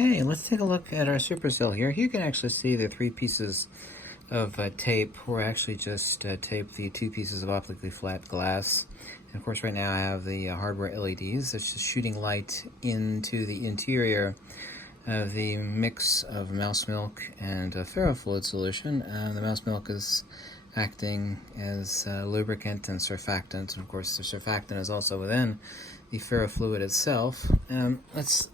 Okay, let's take a look at our supercell here. You can actually see the three pieces of tape. We're actually just taped the two pieces of optically flat glass. And of course right now I have the hardware LEDs. It's just shooting light into the interior of the mix of mouse milk and ferrofluid solution. The mouse milk is acting as lubricant and surfactant. And of course the surfactant is also within the ferrofluid itself. Let's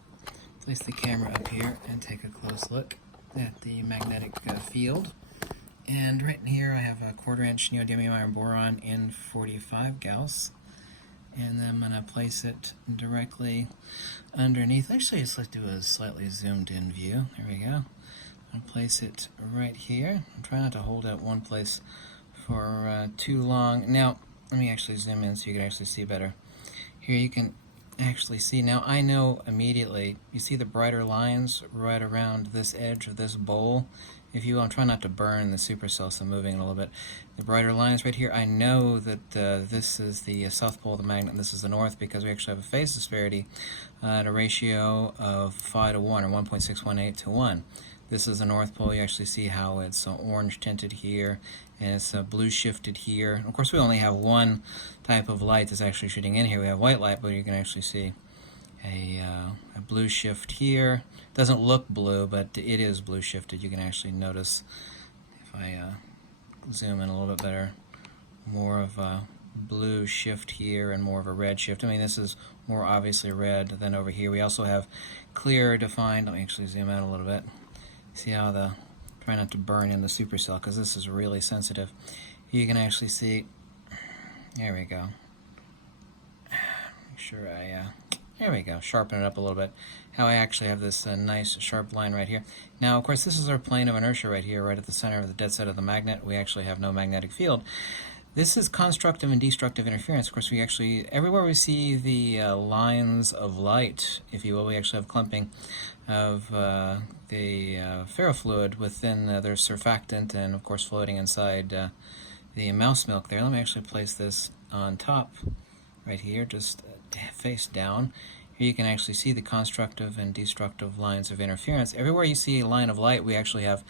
place the camera up here and take a close look at the magnetic field. And right in here I have a 1/4 inch neodymium iron boron in 45 Gauss. And then I'm going to place it directly underneath. Actually, let's do a slightly zoomed in view. There we go. I'll place it right here. I'm trying not to hold it at one place for too long. Now, let me actually zoom in so you can actually see better. Here you can actually see, now I know immediately, you see the brighter lines right around this edge of this bowl. If you will, I'm trying not to burn the supercell, so I'm moving it a little bit. The brighter lines right here, I know that this is the south pole of the magnet and this is the north, because we actually have a phase disparity at a ratio of 5 to 1, or 1.618 to 1. This is the north pole. You actually see how it's orange tinted here and it's blue shifted here. Of course, we only have one type of light that's actually shooting in here. We have white light, but you can actually see a blue shift here. Doesn't look blue, but it is blue shifted. You can actually notice, if I zoom in a little bit better, more of a blue shift here and more of a red shift. I mean, this is more obviously red than over here. We also have clear defined, let me actually zoom out a little bit. See how try not to burn in the supercell because this is really sensitive. You can actually see, there we go. Make sure there we go, sharpen it up a little bit. How I actually have this nice sharp line right here. Now, of course, this is our plane of inertia right here, right at the center of the dead set of the magnet. We actually have no magnetic field. This is constructive and destructive interference. Of course, we actually, everywhere we see the lines of light, if you will, we actually have clumping of the ferrofluid within their surfactant and, of course, floating inside the mouse milk there. Let me actually place this on top right here, just face down. Here you can actually see the constructive and destructive lines of interference. Everywhere you see a line of light, we actually have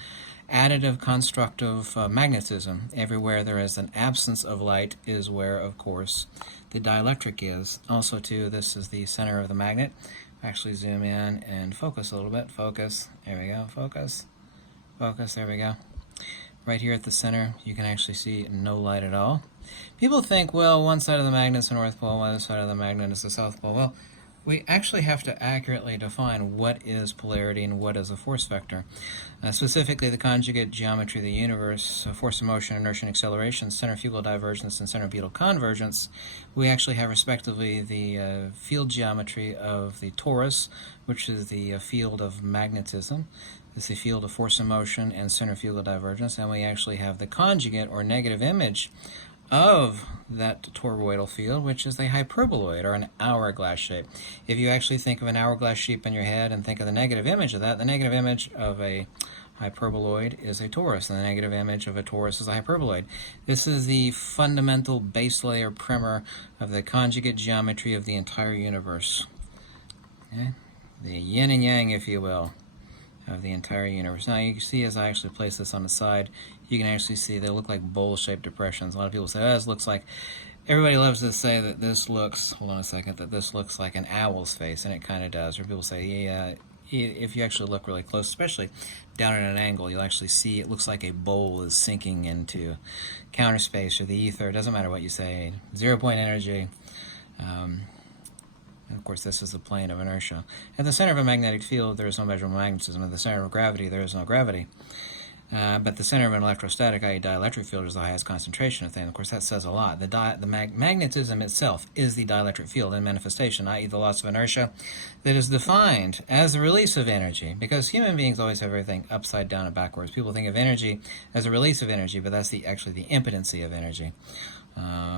additive constructive magnetism. Everywhere there is an absence of light is where, of course, the dielectric is. Also, too, this is the center of the magnet. Actually zoom in and focus a little bit. Focus. There we go. Focus. Focus. There we go. Right here at the center, you can actually see no light at all. People think, well, one side of the magnet is the north pole, one side of the magnet is the south pole. Well, we actually have to accurately define what is polarity and what is a force vector. Specifically, the conjugate geometry of the universe, force of motion, inertia and acceleration, centrifugal divergence, and centripetal convergence. We actually have respectively the field geometry of the torus, which is the field of magnetism. It's the field of force of motion and centrifugal divergence. And we actually have the conjugate or negative image of that toroidal field, which is the hyperboloid, or an hourglass shape. If you actually think of an hourglass shape in your head and think of the negative image of that, the negative image of a hyperboloid is a torus, and the negative image of a torus is a hyperboloid. This is the fundamental base layer primer of the conjugate geometry of the entire universe. Okay? The yin and yang, if you will, of the entire universe. Now you can see as I actually place this on the side, you can actually see they look like bowl-shaped depressions. A lot of people say, oh, this looks like, everybody loves to say that this looks, hold on a second, that this looks like an owl's face, and it kind of does. Or people say, yeah, if you actually look really close, especially down at an angle, you'll actually see it looks like a bowl is sinking into counter space or the ether. It doesn't matter what you say. 0-point energy. And of course, this is the plane of inertia. At the center of a magnetic field, there is no measurable magnetism. At the center of gravity, there is no gravity. But the center of an electrostatic, i.e. dielectric field, is the highest concentration of thing. Of course, that says a lot. The magnetism itself is the dielectric field in manifestation, i.e. the loss of inertia, that is defined as the release of energy. Because human beings always have everything upside down and backwards. People think of energy as a release of energy, but that's actually the impotency of energy.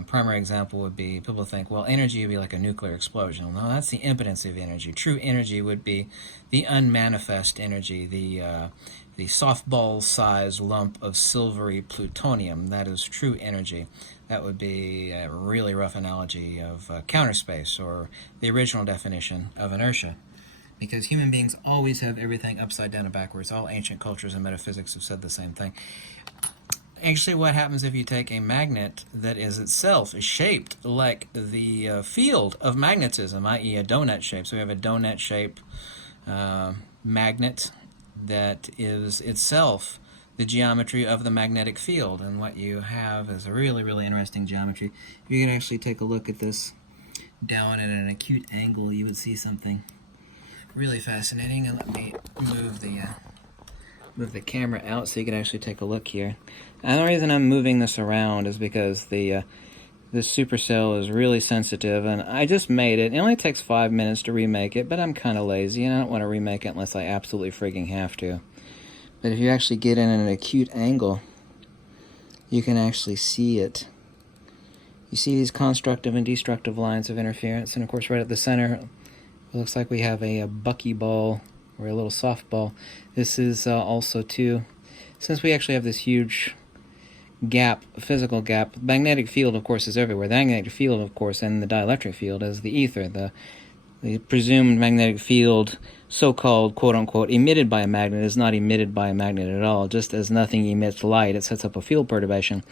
Primary example would be, people think, well, energy would be like a nuclear explosion. No, that's the impotency of energy. True energy would be the unmanifest energy, the softball-sized lump of silvery plutonium. That is true energy. That would be a really rough analogy of counter space, or the original definition of inertia. because human beings always have everything upside down and backwards. All ancient cultures and metaphysics have said the same thing. Actually, what happens if you take a magnet that is itself shaped like the field of magnetism, i.e. a donut shape? So we have a donut shape magnet that is itself the geometry of the magnetic field. And what you have is a really, really interesting geometry. If you could actually take a look at this down at an acute angle, you would see something really fascinating. And let me move the camera out so you can actually take a look here. And the reason I'm moving this around is because this supercell is really sensitive, and I just made it. It only takes 5 minutes to remake it, but I'm kind of lazy, and I don't want to remake it unless I absolutely frigging have to. But if you actually get in at an acute angle, you can actually see it. You see these constructive and destructive lines of interference, and of course right at the center, it looks like we have a buckyball, or a little softball. This is also too, since we actually have this huge gap, physical gap, magnetic field of course is everywhere. The magnetic field of course and the dielectric field is the ether, the presumed magnetic field, so-called quote-unquote emitted by a magnet, is not emitted by a magnet at all. Just as nothing emits light, it sets up a field perturbation.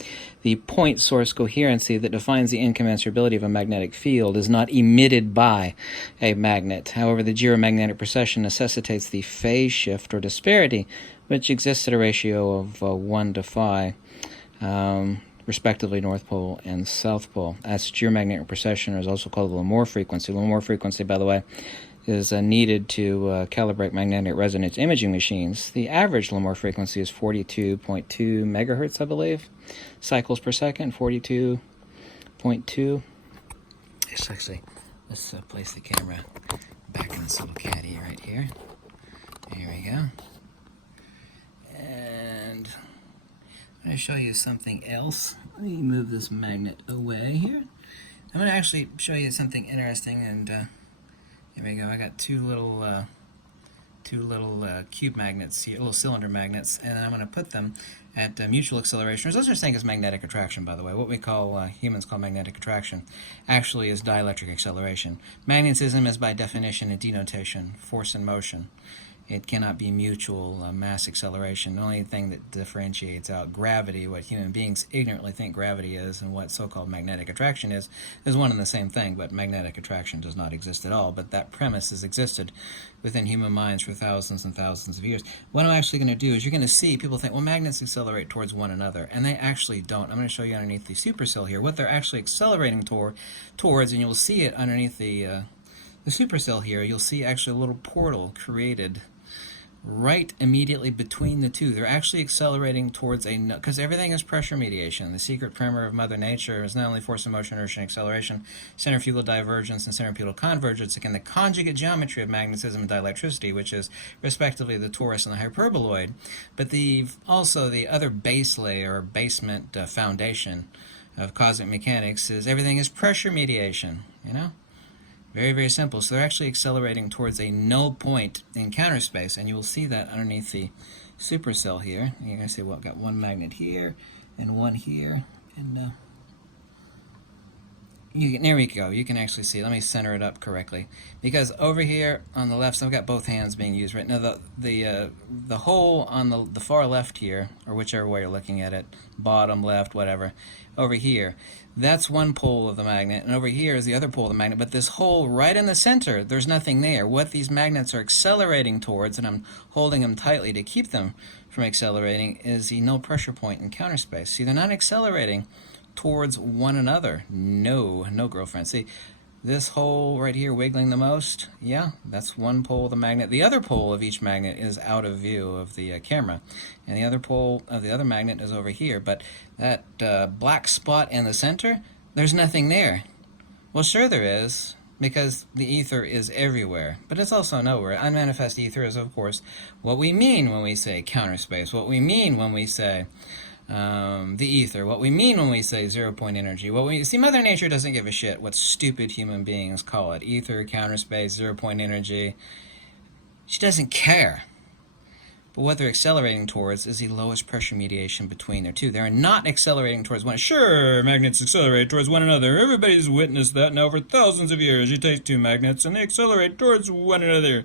The point source coherency that defines the incommensurability of a magnetic field is not emitted by a magnet. However, the gyromagnetic precession necessitates the phase shift or disparity, which exists at a ratio of 1 to phi. Respectively, North Pole and South Pole. That's geomagnetic precession, or is also called the Lamore frequency. Lamore frequency, by the way, is needed to calibrate magnetic resonance imaging machines. The average Lamore frequency is 42.2 megahertz, I believe, cycles per second, 42.2. Let's place the camera back in this little caddy right here. There we go. And I'm going to show you something else. Let me move this magnet away here. I'm going to actually show you something interesting, and here we go. I got two little cube magnets here, little cylinder magnets, and I'm going to put them at mutual acceleration. Those are saying is magnetic attraction, by the way. What we call humans call magnetic attraction actually is dielectric acceleration. Magnetism is by definition a denotation, force and motion. It cannot be mutual mass acceleration. The only thing that differentiates out gravity, what human beings ignorantly think gravity is, and what so-called magnetic attraction is one and the same thing, but magnetic attraction does not exist at all. But that premise has existed within human minds for thousands and thousands of years. What I'm actually going to do is you're going to see people think, well, magnets accelerate towards one another, and they actually don't. I'm going to show you underneath the supercell here what they're actually accelerating towards, and you'll see it underneath the supercell here. You'll see actually a little portal created right immediately between the two. They're actually accelerating towards because everything is pressure mediation. The secret primer of Mother Nature is not only force of motion, inertia, and acceleration, centrifugal divergence, and centripetal convergence, again, the conjugate geometry of magnetism and dielectricity, which is respectively the torus and the hyperboloid, but also the other base layer or basement foundation of cosmic mechanics is everything is pressure mediation, you know? Very, very simple. So they're actually accelerating towards a null point in counter space, and you will see that underneath the supercell here. And you're going to see, well, I've got one magnet here and one here, and there we go. You can actually see. Let me center it up correctly, because over here on the left, so I've got both hands being used right now. The hole on the far left here, or whichever way you're looking at it, bottom, left, whatever, over here, that's one pole of the magnet, and over here is the other pole of the magnet. But this hole right in the center, there's nothing there. What these magnets are accelerating towards, and I'm holding them tightly to keep them from accelerating, is the null pressure point in counter space. See, they're not accelerating towards one another. No, girlfriend. See, this hole right here wiggling the most, yeah, that's one pole of the magnet. The other pole of each magnet is out of view of the camera, and the other pole of the other magnet is over here. But that black spot in the center, there's nothing there. Well, sure there is, because the ether is everywhere, but it's also nowhere. Unmanifest ether is, of course, what we mean when we say counter space, what we mean when we say the ether, what we mean when we say zero-point energy. See, Mother Nature doesn't give a shit what stupid human beings call it. Ether, counter space, zero-point energy. She doesn't care. but what they're accelerating towards is the lowest pressure mediation between their two. They're not accelerating towards one. Sure, magnets accelerate towards one another. Everybody's witnessed that now for thousands of years. You take two magnets and they accelerate towards one another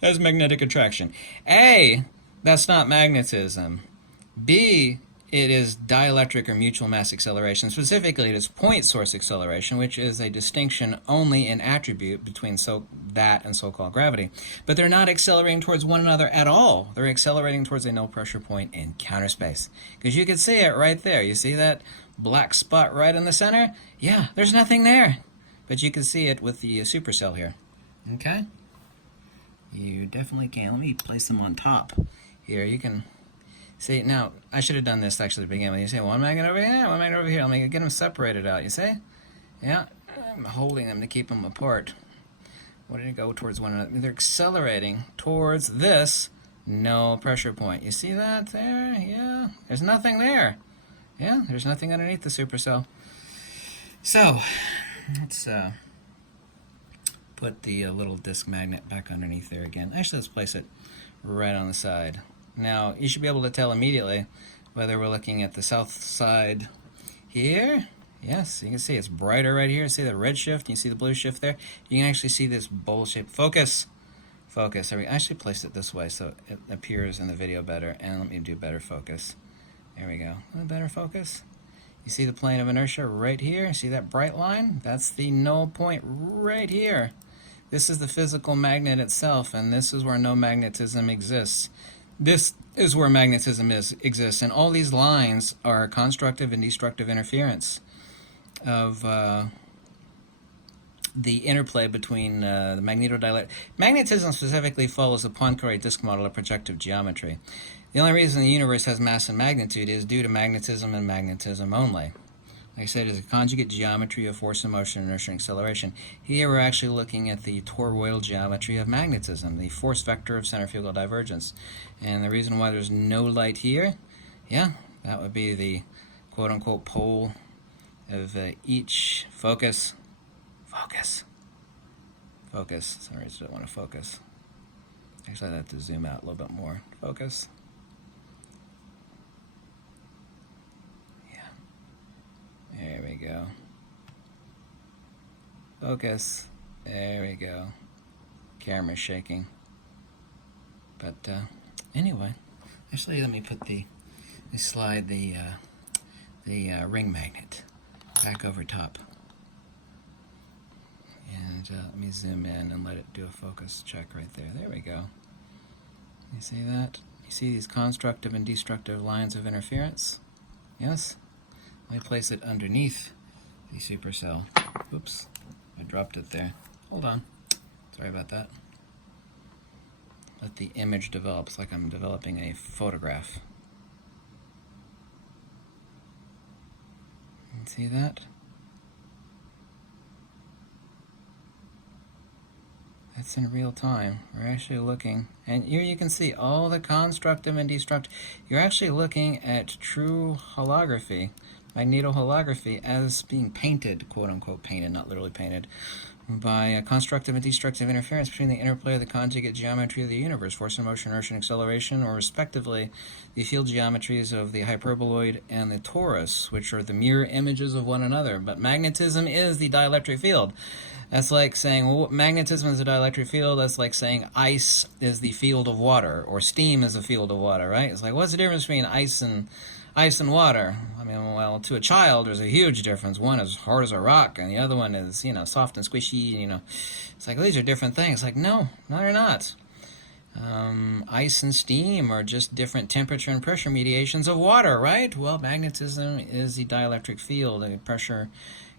as magnetic attraction. A, that's not magnetism. B, it is dielectric or mutual mass acceleration. Specifically, it is point source acceleration, which is a distinction only in attribute between that and so-called gravity. But they're not accelerating towards one another at all. They're accelerating towards a null pressure point in counter space. Because you can see it right there. You see that black spot right in the center? Yeah, there's nothing there. But you can see it with the supercell here. Okay? You definitely can. Let me place them on top here. You can see, now, I should have done this actually to begin with. You say, one magnet over here, one magnet over here. Let me get them separated out, you see? Yeah, I'm holding them to keep them apart. Why did it go towards one another? They're accelerating towards this null pressure point. You see that there? Yeah, there's nothing there. Yeah, there's nothing underneath the supercell. So, let's put the little disc magnet back underneath there again. Actually, let's place it right on the side. Now, you should be able to tell immediately whether we're looking at the south side here. Yes, you can see it's brighter right here. See the red shift? You see the blue shift there? You can actually see this bowl shape. Focus. Focus. I actually placed it this way so it appears in the video better. And let me do better focus. There we go. Better focus. You see the plane of inertia right here? See that bright line? That's the null point right here. This is the physical magnet itself, and this is where no magnetism exists. This is where magnetism exists, and all these lines are constructive and destructive interference of the interplay between the magnetodielectric. Magnetism specifically follows the Poincare disk model of projective geometry. The only reason the universe has mass and magnitude is due to magnetism and magnetism only. Like I said, it's a conjugate geometry of force and motion, inertia, and acceleration. Here we're actually looking at the toroidal geometry of magnetism, the force vector of centrifugal divergence. And the reason why there's no light here, yeah, that would be the quote-unquote pole of each focus. Focus. Focus. Sorry, I just don't want to focus. Actually, I'd have to zoom out a little bit more. Focus. There we go. Focus. There we go. Camera's shaking. But anyway, actually, let me slide the ring magnet back over top. And let me zoom in and let it do a focus check right there. There we go. You see that? You see these constructive and destructive lines of interference? Yes? Let me place it underneath the supercell. Oops, I dropped it there. Hold on. Sorry about that. Let the image develop. It's like I'm developing a photograph. You see that? That's in real time. We're actually looking, and here you can see all the constructive and destructive. You're actually looking at true holography. Magnetoholography as being painted, quote-unquote painted, not literally painted, by constructive and destructive interference between the interplay of the conjugate geometry of the universe, force and motion, inertia, and acceleration, or respectively the field geometries of the hyperboloid and the torus, which are the mirror images of one another. But magnetism is the dielectric field. That's like saying, well, magnetism is a dielectric field. That's like saying ice is the field of water, or steam is the field of water, right? It's like, what's the difference between ice and water? I mean, well, to a child, there's a huge difference. One is hard as a rock, and the other one is, soft and squishy. It's like, well, these are different things. Like, no, they're not. Ice and steam are just different temperature and pressure mediations of water, right? Well, magnetism is the dielectric field, the pressure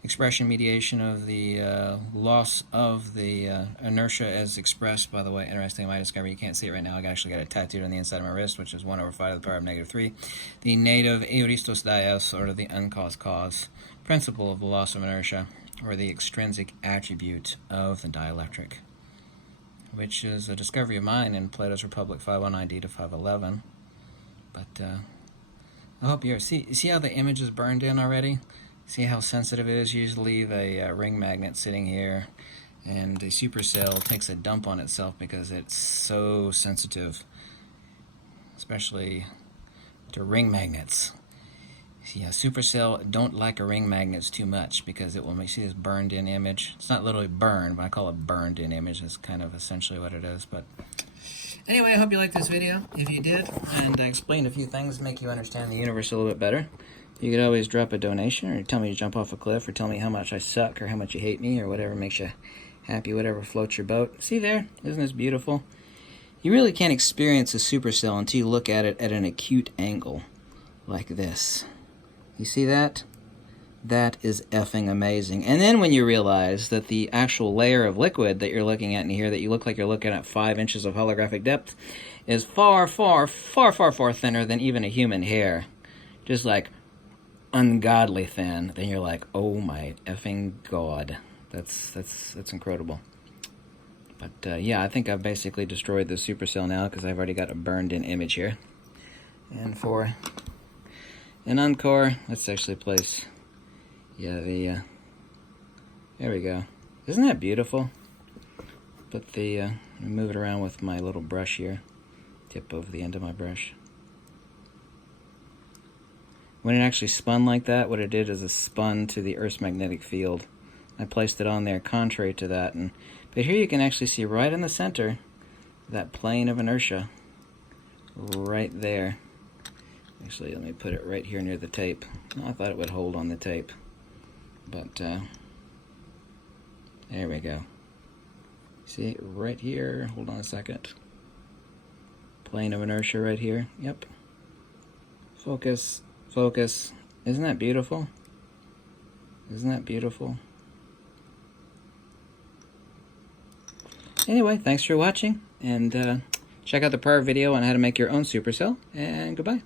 expression mediation of the loss of the inertia as expressed. By the way, interesting, I discovered, you can't see it right now, I actually got it tattooed on the inside of my wrist, which is 1 over 5 to the power of -3. The native euristos dies, or the uncaused cause principle of the loss of inertia, or the extrinsic attribute of the dielectric, which is a discovery of mine in Plato's Republic 509D to 511. But I hope you see how the image is burned in already? See how sensitive it is? You just leave a ring magnet sitting here, and the supercell takes a dump on itself because it's so sensitive. especially to ring magnets. See, a supercell don't like a ring magnets too much because it will make, see this burned in image? It's not literally burned, but I call it burned in image. That's kind of essentially what it is. But anyway, I hope you liked this video. If you did, and I explained a few things to make you understand the universe a little bit better, you could always drop a donation or tell me to jump off a cliff or tell me how much I suck or how much you hate me or whatever makes you happy, whatever floats your boat. See there? Isn't this beautiful? You really can't experience a supercell until you look at it at an acute angle like this. You see that? That is effing amazing. And then when you realize that the actual layer of liquid that you're looking at in here, that you look like you're looking at 5 inches of holographic depth, is far, far, far, far, far thinner than even a human hair. Just like ungodly thin. Then you're like, oh my effing god. That's incredible. But yeah, I think I've basically destroyed the supercell now because I've already got a burned in image here. And for an encore, let's actually place, yeah, there we go. Isn't that beautiful? Put the, move it around with my little brush here. Tip over the end of my brush. When it actually spun like that, what it did is it spun to the Earth's magnetic field. I placed it on there contrary to that. But here you can actually see right in the center that plane of inertia. Right there. Actually, let me put it right here near the tape. I thought it would hold on the tape. But, there we go. See, right here. Hold on a second. Plane of inertia right here. Yep. Focus. Focus. Isn't that beautiful? Isn't that beautiful? Anyway, thanks for watching. And check out the prior video on how to make your own supercell. And goodbye.